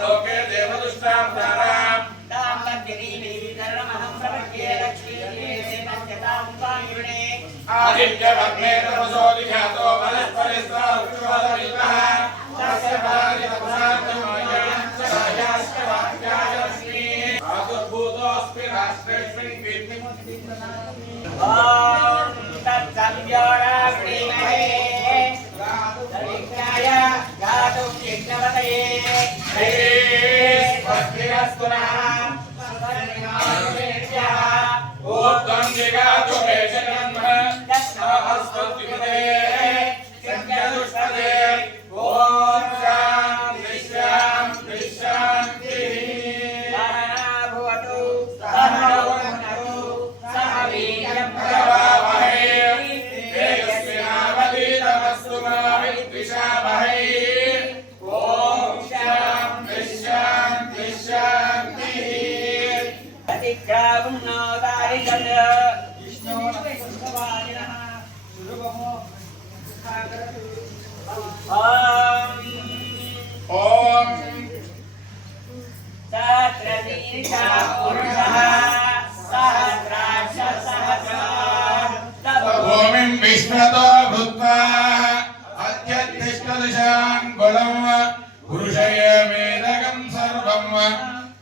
लोके देवदुष्टां तारां तां लक्ष्मीधरणमहं प्रपद्ये लक्ष्मीदेवतां वायुणे आदित्यवर्णे तपसो दिख्यातो वनस्पतिस्वामिल्वः तस्य फलानि तपसार्थमायां च राजाश्च वाक्यायस्मि आदुर्भूतोऽस्मि राष्ट्रेऽस्मिन् कीर्तिम् ॐ तत्संयोरावृणीमहे दरिद्राय गातुं यज्ञवतये स्वस्तिरस्तु नः ऊर्ध्वं जिगातु भेषजम् दत्तहस्तद्विपदे यज्ञदुष्पदे ॐ शान्ति शान्ति शान्तिः भवतु सहनौ भुनक्तु सह वीर्यं करवावहै तेजस्विनावधीतमस्तु मा विद्विषावहै ॐ शान्ति शान्ति शान्तिः अतिक्रावुन्नो दारिशन् विष्णो नमस्कृतवादिनः सुरभमो ॐ सहस्रशीर्षा पुरुषः सहस्राक्ष सहस्रः भूमिं विश्वतो भूत्वा अत्यतिष्ठदिशां बलं पुरुषयमेदकं सर्वं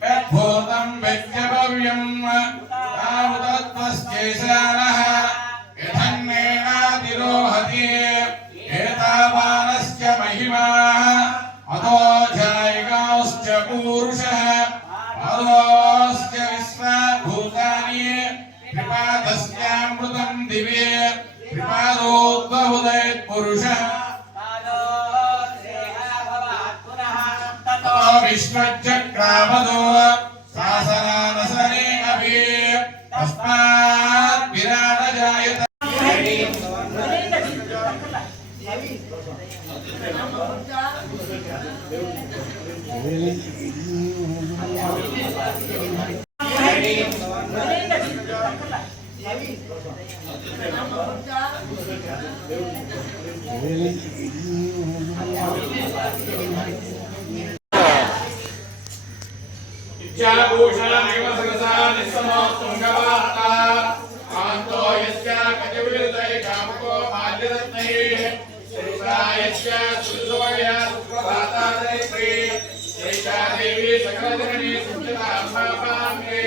यद्भूतं विद्यभव्यं तावदत्वश्चेशानः यथन्नेनातिरोहति एतावानश्च महिमा अतो जायिकाश्च पूरुषः अतोश्च विश्वभूतानि त्रिपादस्यामृतं दिवे त्रिपादोद्बहुदयत् पुरुषः ततो विश्वचक्रावदो शासनानसने अपि तस्मात् विराट जायत इच्छाभूषणमेव सरसा निस्समोत्तुङ्गवार्ता कान्तो यस्य कटिविरुद्धै कामुको माल्यरत्नैः श्रीसा यस्य सुरसोमया सुप्रभातादयत्री श्रीसा देवी सकलजननी सुचिता अम्बापाङ्गे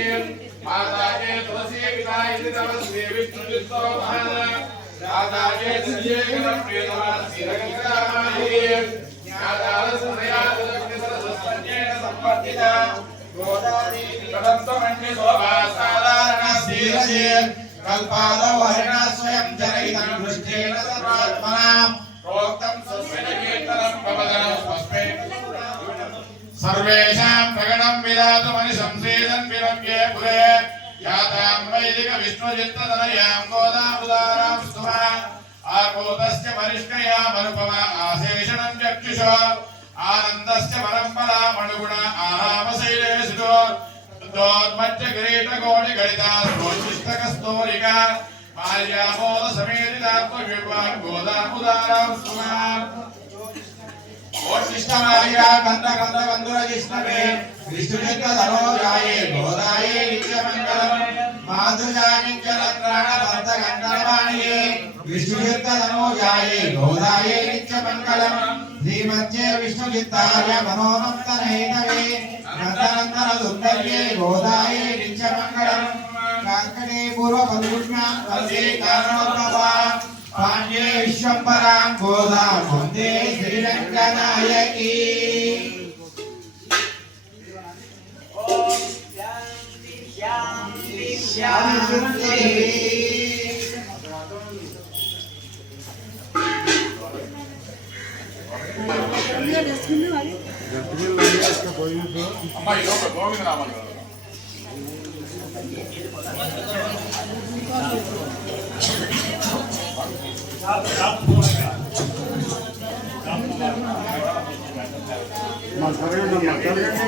माता के तुलसी पिता इति तपस्वी विष्णुचित्तो महान् राधा के संजयगण प्रियतमा श्रीरङ्गरामायि ज्ञातारसमया सरस्वत्येन सम्पत्तिता गोदानी तदन्तमन्ये शोभासाधारणस्तीरसे कल्पादौ हरिणा स्वयं जनयितं दृष्टेन सर्वात्मनां प्रोक्तं स्वस्मेन कीर्तनं भवदनं स्वस्मे सर्वेषां प्रगणं विरातु मनिसंसेदन् विरम्ये पुरे यातां वैदिक विष्णुचित्ततनयां गोदामुदारां स्तुमा आकोतस्य परिष्कयामनुपमा आशेषणं चक्षुषो आनन्दस्य परम्परामनुगुण आरामशैलेषु दोन्मज्ज किरीटकोटिगणिता स्तोष्टिष्टकस्तोरिका माल्यामोदसमेतितात्मविद्वान् गोदामुदारां स्तुमा ओष्टिष्टमार्या कन्दकन्दकन्दुरजिष्णवे विष्णुचित्तधरोजाये गोदाये नित्यमङ्गलम् माधुर्यानित्यरत्राणभक्तगन्धर्वाणिये विष्णुचित्तधरोजाये गोदाये नित्यमङ्गलम् श्रीमद्ये विष्णुचित्ताय मनोमत्तनैनवे नन्दनन्दनसुन्दर्ये गोदाये नित्यमङ्गलम् काङ्कणे पूर्वपदुष्णां वन्दे कारणोद्भवा पाण्ये विश्वम्भरां गोदां वन्दे श्रीरङ्गनायकी ॐ शान्ति शान्ति शान्तिः అమ్మ ఈ లోపల గోవింద నామాలు మా జరగండి అమ్మా జరగండి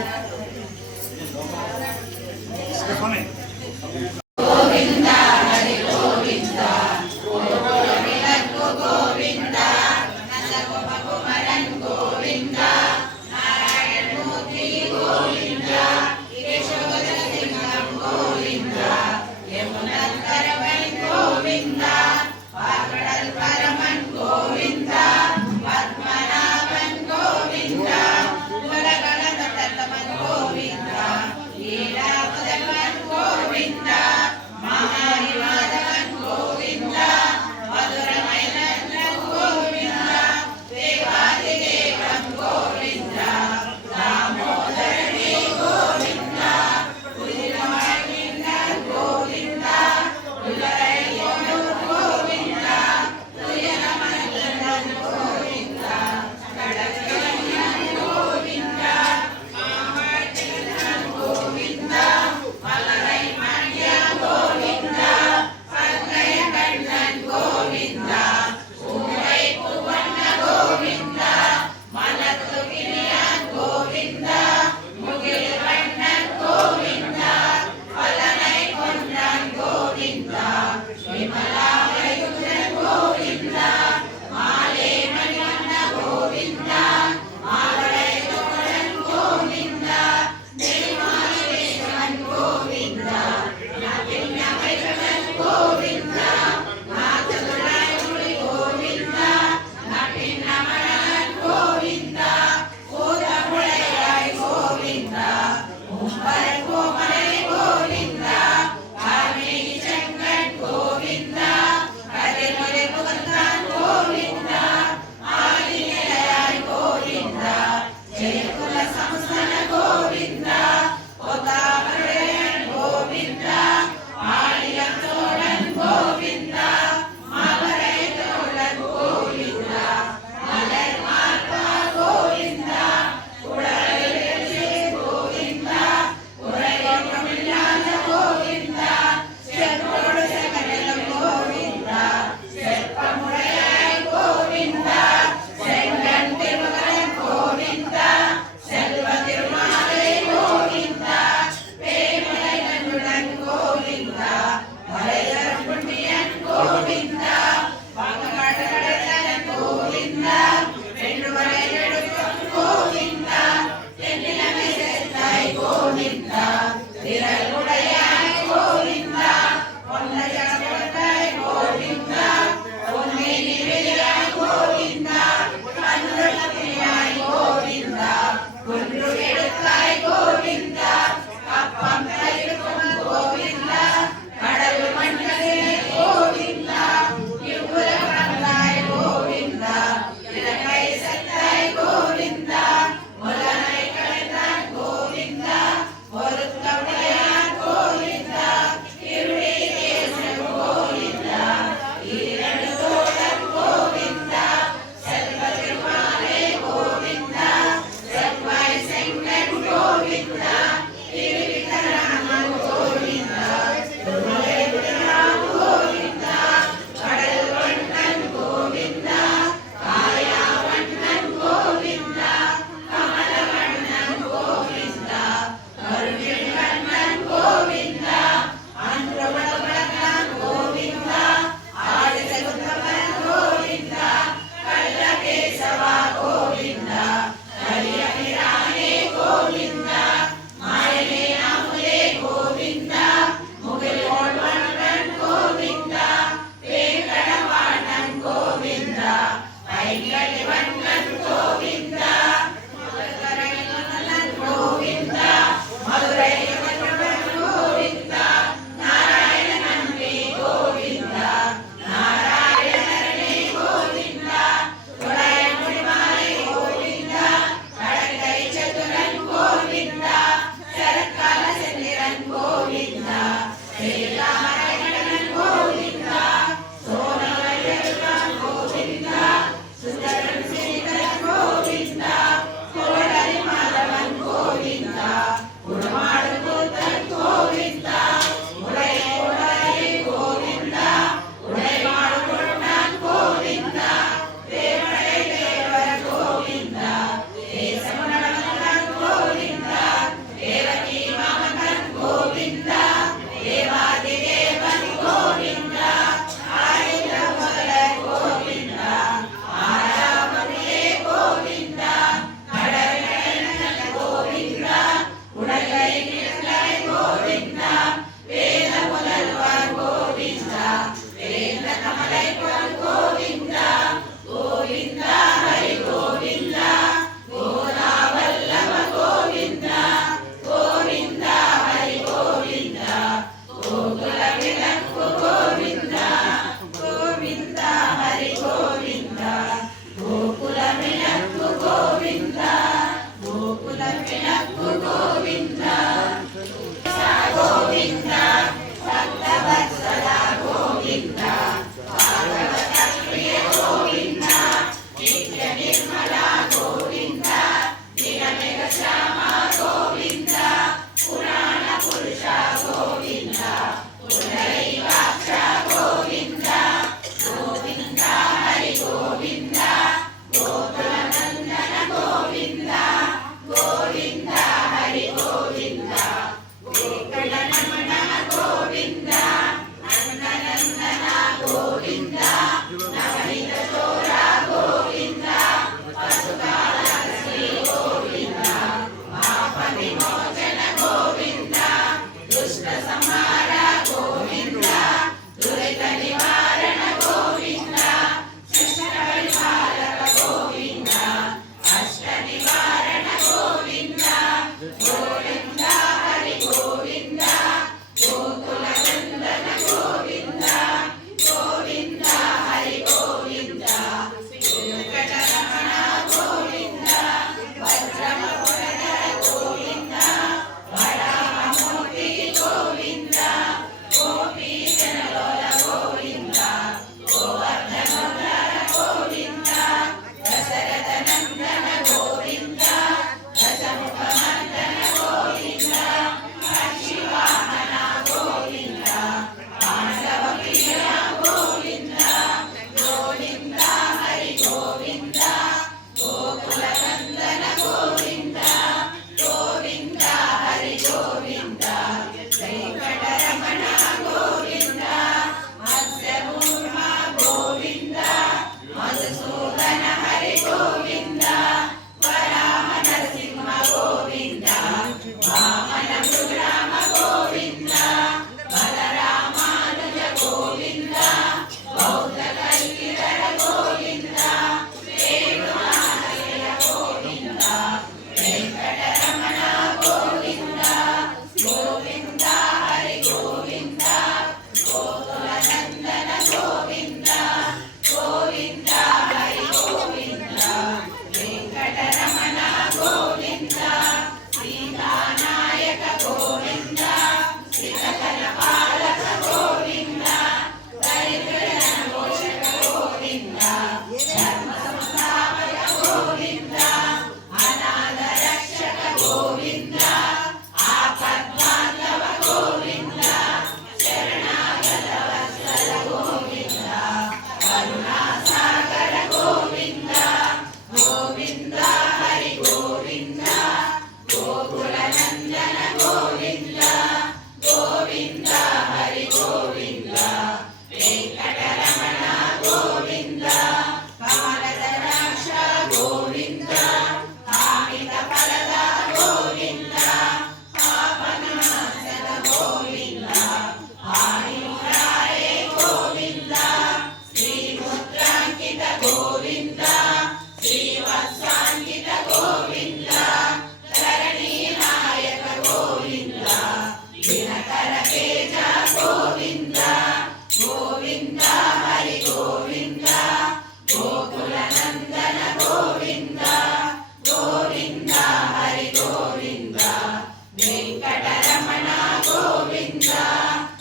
స్టెఫనీ గోవింద హరి గోవింద గోవింద నందగోప కుమరన్ గోవింద నారాయణ మూర్తి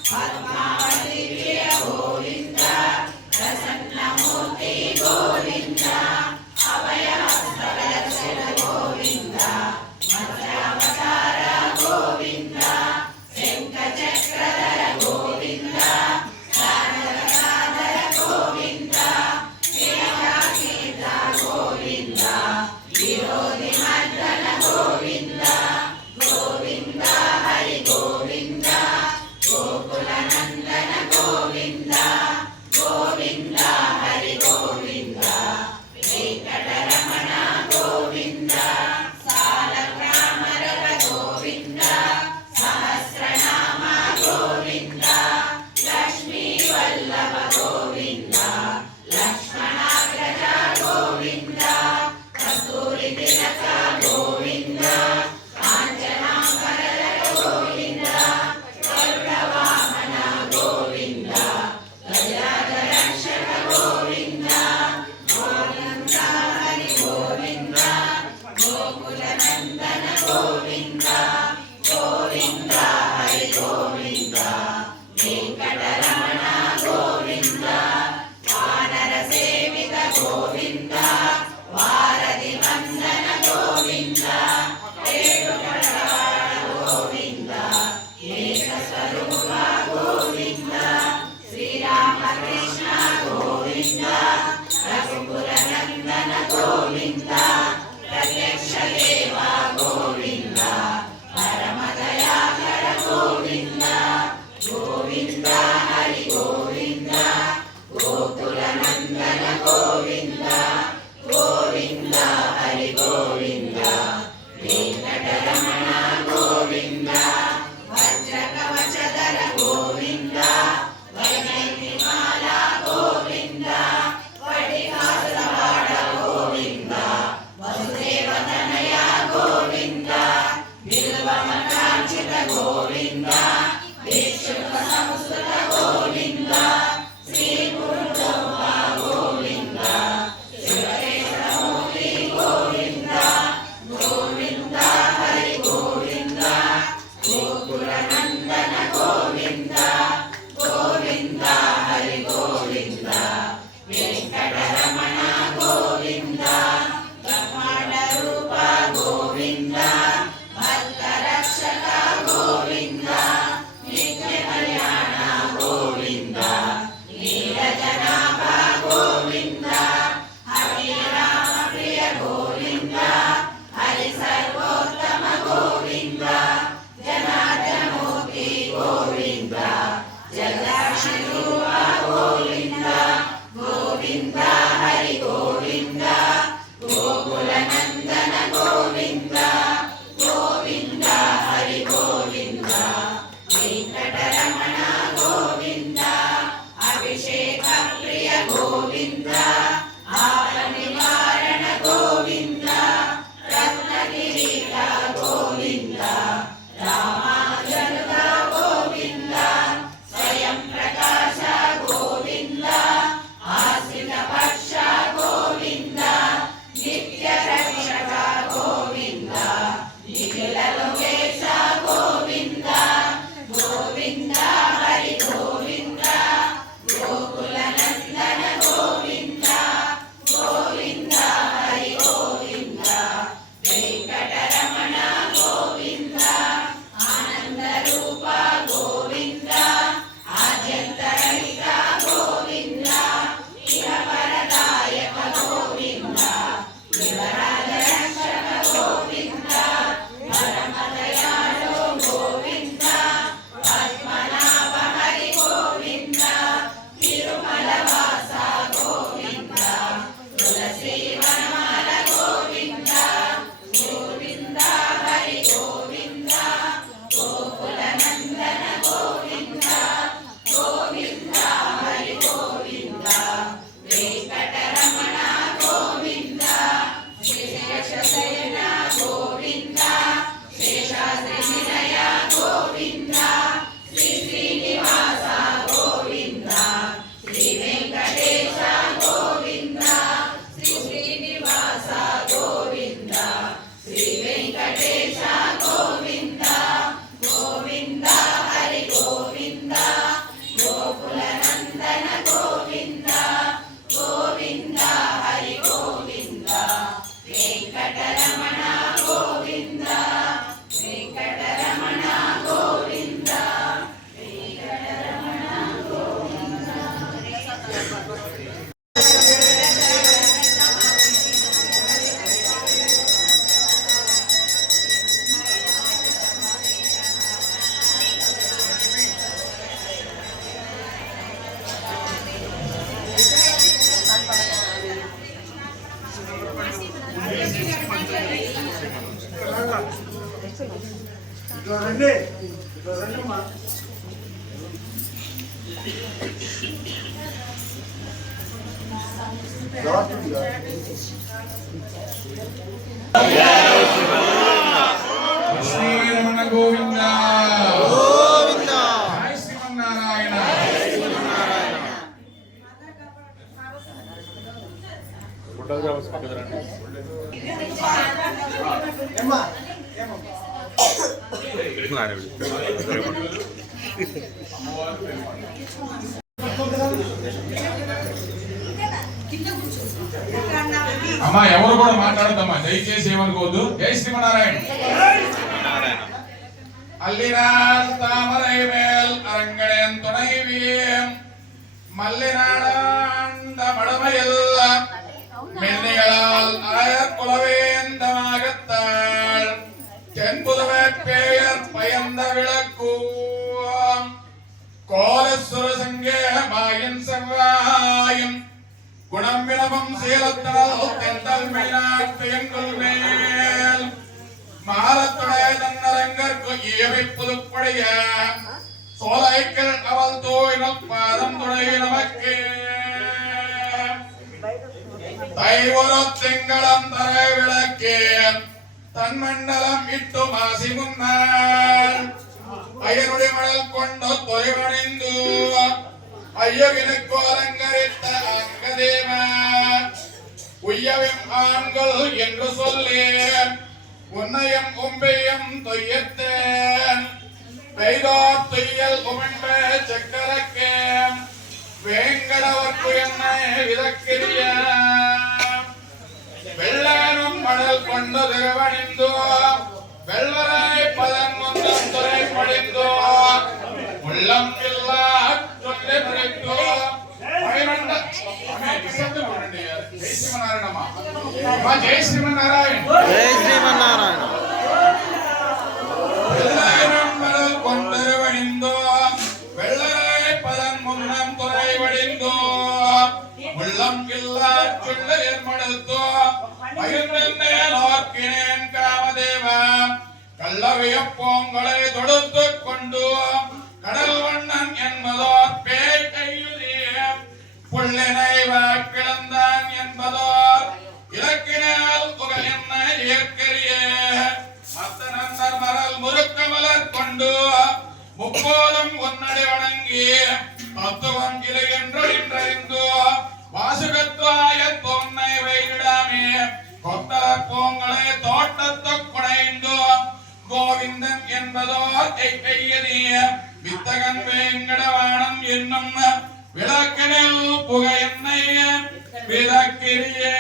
పద్మావతి ప్రియ గోవింద ప్రసన్నమూర్తి గోవింద అభయహస్తదర్శన గోవింద మత్స్యావతార గోవింద శంఖచక్రధర గోవింద శారదాధర గోవింద ప్రియకాకీర్త గోవింద విరోధి మర్దన గోవింద గోవింద హరి గోవింద గోకుల నందన గోవింద గోవింద హరి గోవింద వెంకటరమణ గోవింద సాలగ్రామరవ గోవింద సహస్రనామ గోవింద లక్ష్మీ వల్లభ గోవింద లక్ష్మణాగ్రజ గోవింద కస్తూరి తిలక గోవింద కాంచనాంబర గోవింద గరుడ వామన గోవింద గజాధర రక్షక గోవింద గోవింద హరి గోవింద గోకుల నందన గోవింద గోవింద హరి గోవింద వెంకటరమణ గోవింద వానర సేవిత గోవింద వారధి వందన గోవింద వేణుగణవాడ గోవింద ఏకస్వరూప గోవింద శ్రీరామకృష్ణ గోవింద రఘుకుల నందన గోవింద ప్రత్యక్ష దేవ గోవింద పరమదయాకర గోవింద గోవింద హరి గోవింద గోకుల నందన గోవింద గోవింద హరి గోవింద వెంకటరమణ గోవింద వజ్రకవచధర గోవింద వైజయంతిమాల గోవింద వడిహాసవాడ గోవింద వసుదేవతనయ గోవింద బిల్వమకాంచిత గోవింద విష్ణుక సంస్కృత గోవింద శ్రీ గురుదమ్మ గోవింద శివకేశవమూర్తి గోవింద గోవింద హరి గోవింద గోకుల నందన గోవింద గోవింద హరి గోవింద వెంకటరమణ గోవింద బ్రహ్మాండ రూప గోవింద భక్త రక్షక గోవింద నిత్య కళ్యాణ గోవింద నీరజనాభ గోవింద హరి రామ ప్రియ గోవింద హరి సర్వోత్తమ గోవింద జనార్దనమూర్తి రండి రండమ్మా. శ్రీరమణ గోవింద గోవింద జై శ్రీమన్నారాయణ. అమ్మా ఎవరు కూడా మాట్లాడద్దమ్మా, దయచేసి ఏమనుకోవద్దు. జై శ్రీమన్నారాయణ. அல்லினாள் தாமரை மேல் அரங்கணேன் துணைவியம் மல்லினாடாண்ட மடமையெல்லாம் மென்னிகளால் ஆயக்குலவேந்தமாகத்தாள் தென்புதுவை பேயர் பயந்த விளக்குவாம் கோலசுர சங்கே மாயின் செவ்வாயும் குணம் வினவம் சீலத்தால் தெந்தல் மெய்நாட்டையங்குள் மேல் மாலத்துடைய தன்னரங்கற்கு ஏவை புதுப்படைய சோலைக்கள் அவள் தோயினல் பாதம் துணை நமக்கு தைவொரு திங்களம் தரை விளக்கே தன்மண்டலம் இட்டு மாசி முன்னாள் ஐயனுடைய மணல் கொண்டு தொலைவணிந்து ஐயவினுக்கு அலங்கரித்த அங்கதேவ உய்யவின் ஆண்கள் என்று சொல்லேன் உன்னையும் உம்பையும் தொய்யத்தேன் பெய்தோர் தொய்யல் உமண்ட சக்கரக்கே வேங்கடவர்க்கு என்னை விதக்கிரிய வெள்ளனும் மணல் கொண்டு திருவணிந்தோ வெள்ளரை பதன் முந்தம் துறை படிந்தோ உள்ளம் இல்லா சொல்லி பிடித்தோ பயமண்ட ஜெய் శ్రీమన్నారాయణమ్మా. జై శ్రీమన్నారాయణ. జై శ్రీమన్నారాయణ. வெள்ளமண்டல் கொண்டருவணிந்தோ வெள்ளரை பதன் முன்னம் துறை வடிந்தோ உள்ளம் இல்லா சொல்ல ஏற்படுத்தோ பயிர்ந்தே நோக்கினேன் காமதேவா கல்லவிய பூங்களை தொடுத்துக் கொண்டு கடல் வண்ணன் என்பதோர் பேய் கையுதே புள்ளினை வாக்கிழந்தான் என்பதோர் இலக்கினால் புகழ் என்ன ஏற்கரிய மத்தனந்தர் மரல் முறுக்கமலர் கொண்டு முப்போதும் உன்னடி வணங்கி தத்துவம் இரு என்று இன்றறிந்து வாசுகத்வாய பொன்னை வைவிடாமே கொத்தலர் பூங்களை தோட்டத்து குடைந்து கோவிந்தன் என்பதோர் கையதிய வித்தகன் வேங்கடவாணம் என்னும் விளக்கினில் புகை என்னை விளக்கிரியே.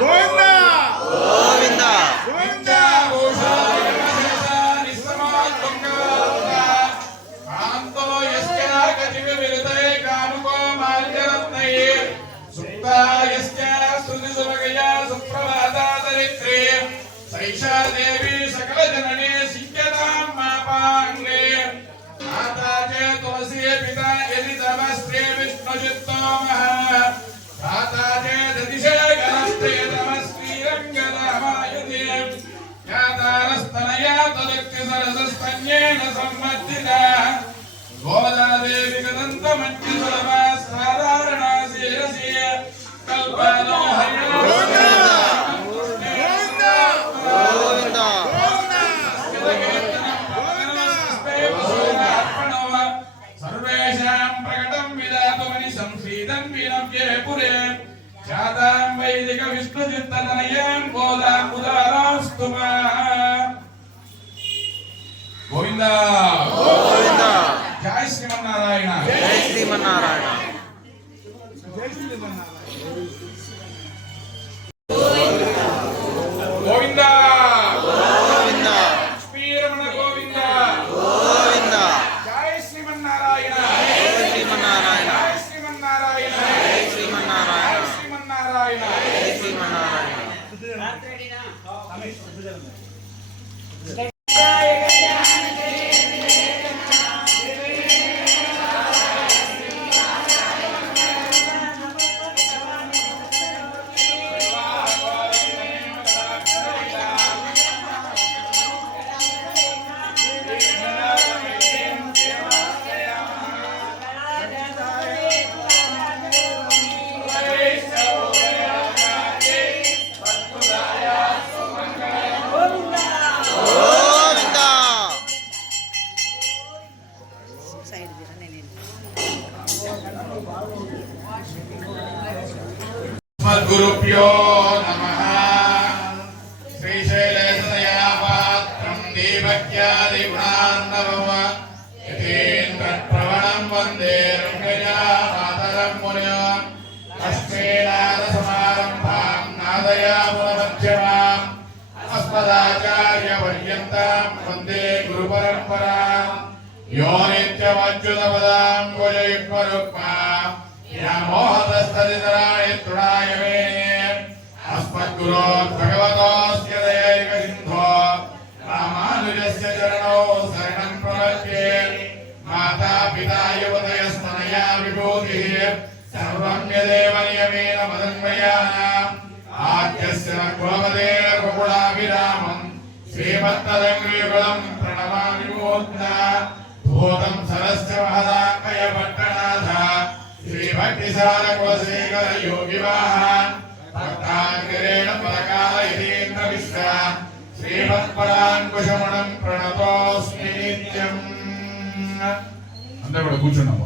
గోవింద దేవి సకల జననీ సిద్ధ్యతాం మాపాంగే మాతా చే తులసీ పితా యది తమస్త్రీ విష్ణు చిత్తో మహా మాతా చే దదిశే గణస్త్రీ తమస్త్రీ రంగరామాయుధే యాతారస్తనయా తదుక్తి సరసస్తన్యేన సంవర్ధితా గోదాదేవి కదంత మంచి సులభా సాధారణా శిరసి కల్పలో सर्वेषां प्रकटं विदातुमनि संसीदं विनव्ये पुरे ख्यातां वैदिक विष्णुचित्ततनयां गोदां उदारास्तु गोविंद గోవింద जय श्रीमन्नारायण. జై శ్రీమన్నారాయణ. गोविंद గోవింద श्रीरमण गोविंद గోవింద जय श्रीमन्नारायण. జై శ్రీమన్నారాయణ. जय श्रीमन्नारायण. జై శ్రీమన్నారాయణ. जय श्रीमन्नारायण. జై శ్రీమన్నారాయణ. శ్రీయాదిగుణాన్నవ యతేంద్రప్రవణం వందే రంగజా మాతరం మునయ లక్ష్మీనాథసమారంభాం నాదయామునమధ్యమాం అస్మదాచార్యపర్యంతం వందే గురుపరంపరాం యో నిత్యమచ్యుతపదాం భుజయుగ్మరుక్మా వ్యామోహతస్తదితరాణి తృణాయ మేనే अस्मद्गुरोर्भगवतोऽस्य दयैकसिन्धो रामानुजस्य चरणौ शरणं प्रपद्ये माता पिता युवतयस्तनया विभूतिः सर्वं यदेव नियमेन मदन्वयानाम् आद्यस्य न कुलपतेन कुकुलाभिरामम् श्रीमत्तदङ्ग्रियुगलं प्रणमामि मूर्ध्ना भूतं सरस्य महदाङ्कयपट्टनाथ श्रीभक्तिसारकुलशेखर योगिवाहान् भक्ताग्रेण परकाल यतीन्द्र विश्वा श्रीमत्पराङ्कुशमणं प्रणतोऽस्मि नित्यम्. అందరూ కూడా కూర్చున్నాము.